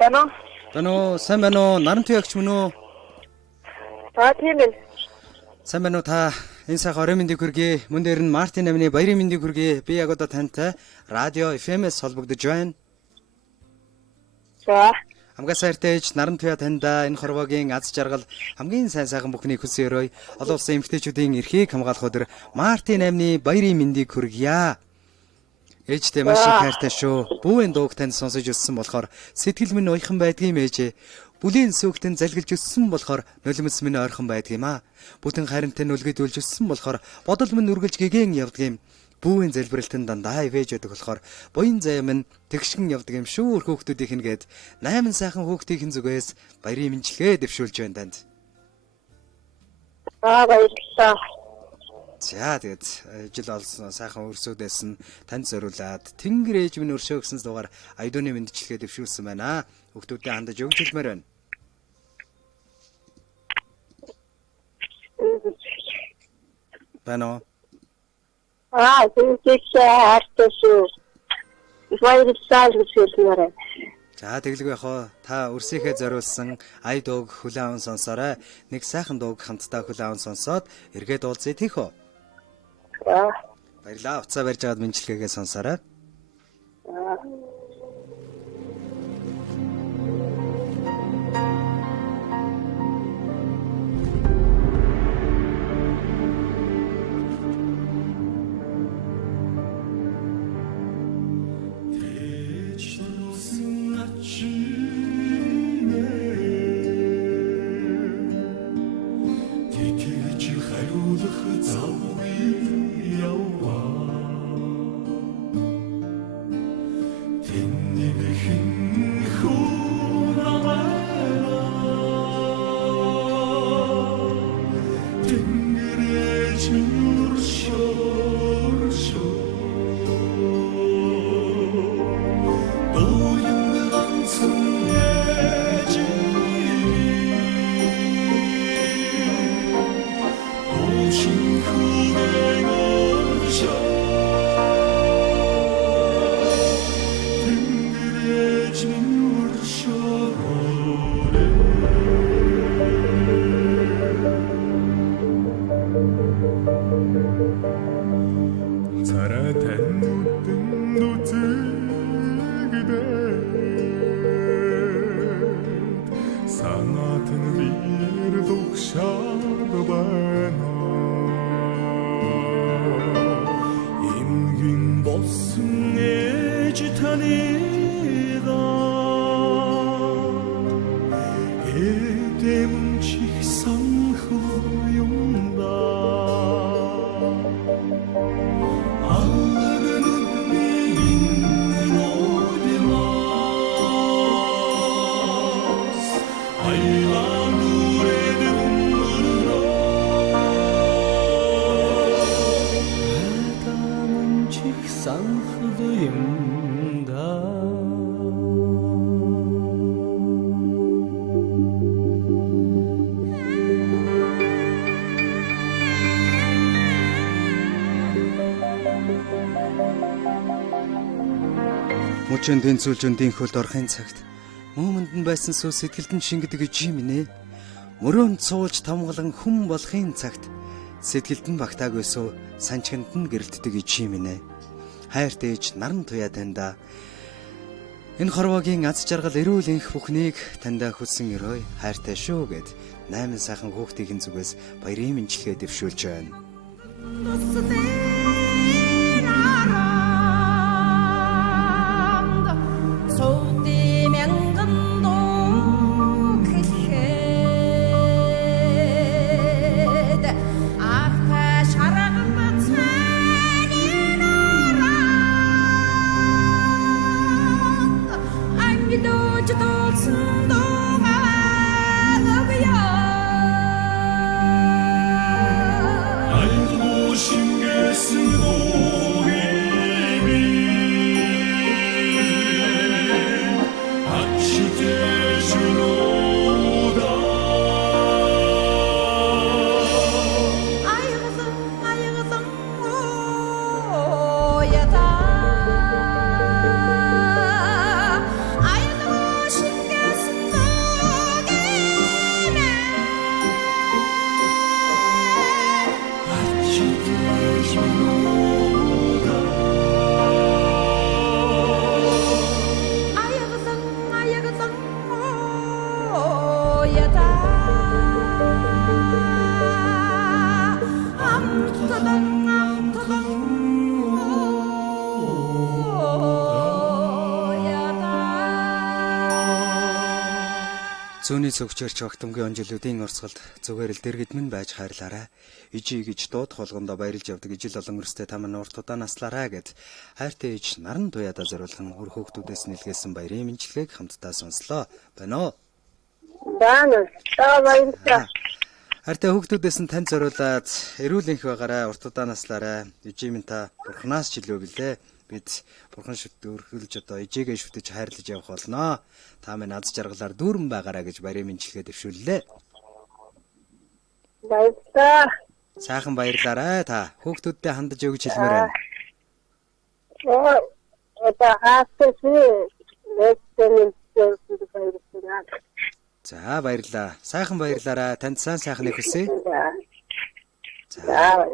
Байна уу? Байна уу? Сайн байна уу? Нарант ягч мөн үү? Тийм ээ. Сайн байна уу та? Энэ сайхан орой мэндийг хүргэе. Мөн дээр нь Мартин амины баярын мэндийг хүргэе. Би яг одоо тантай радио FM-с холбогдож байна. За. Амгаа сайртай ээж Нарант туяа таньда энэ хорвогийн аз жаргал хамгийн сайн сайхан бүхнийг хүсэн өрөөе. Олон улсын эмэгтэйчүүдийн эрхийг хамгаалах өдөр Мартин амины баярын мэндийг хүргье. Ээжтэй маш их хайртай шүү. Бүүн дууг танд сонсож өссөн болохоор сэтгэл минь уйхан байдгийм ээжээ. Бүлийн сүгтэн залгилж өссөн болохоор нулимс минь ойрхон байдгийм аа. Бүтэн харинтай нүлгэдүүлж өссөн болохоор бодол минь үргэлж гэгэн явдгийм. Бүүн залбиралтанд дандаа ивэж өгдөг болохоор буян заяа минь тэгшгэн явдаг юм шүү хүүхдүүдийнх нь гээд 8 сайхан хүүхдийн зүгээс баярын мэндчилгээ дэвшүүлж байна танд. Баярлалаа. За тэгээд жил олсон сайхан өрсөдөөс нь танд зориулаад Тэнгэр ээж минь өршөө гэсэн дугаар аядууны мэндчилгээ дэвшүүлсэн байна. Хүүхдүүдэд хандаж өгч хэлмээр байна. Байна уу? Тэгсээ хартай шүү. Баярлалаа гэж хэлмээр. За тэгэлгүй яхаа та өрсөөхөө зориулсан ая дууг хүлээн аван сонсоорой. Нэг сайхан дууг хамтдаа хүлээн аван сонсоод эргээд уулзъя тийхүү. Баярлалаа. Уцаа барьж аваад мэндчилгээгээ сонсоорой. Мөчөнд тэнцүүлжүндийн хөлд орохын цагт мөмөнд нь байсан сүү сэтгэлд нь шингэдэг жим нэ. Мөрөөнд суулж тамгалан хүн болохын цагт сэтгэлд нь багтаагүй сүү санчганд нь гэрэлтдэг жим нэ. Хайртай ээж Наран туяа таньда энэ хорвогийн аз жаргал эрүүл энх бүхнийг таньда хүссэн өрөөй хайртай шүү гэд 8 сайхан хүүхдийн зүгээс баярын мэндчилгээ дэвшүүлж байна. 신경 Зүүнний цогчөрч огтмгийн онжилуудын орцголд зүгээр л дэргэд минь байж хайрлаарай. Ижи гэж дуудах болгондоо баярлж явдаг ижил олон өрстэй та манай урт удаа наслаарай гэд хайртай ээж наран туяада зориулсан өр хөөгтүүдээс нэлгээсэн баярын мэндчилгээг хамтдаа сонслоо. Байна уу? Баана. Баярлалаа. Хайртай хөөгтүүдээс нь танд зориулаад эрүүл энх байгаарай, урт удаа наслаарай. Ижи минь та бурхнаас ч илүү билээ. Бид бурхан шүтгөрхөлж одоо ижигээ шүтэж хайрлаж явах болноо. Та минь аз жаргалаар дүүрэн байгаарай гэж баярын мэндчилгээ дэвшүүллээ. Баярлалаа. Сайхан баярлаарай та. Хүүхдүүдтэй хандаж өгч хэлмээр байна. Это хаасын баярлалаа. За баярлалаа. Сайхан баярлаарай. Танд сайн сайхныг хүсье. За.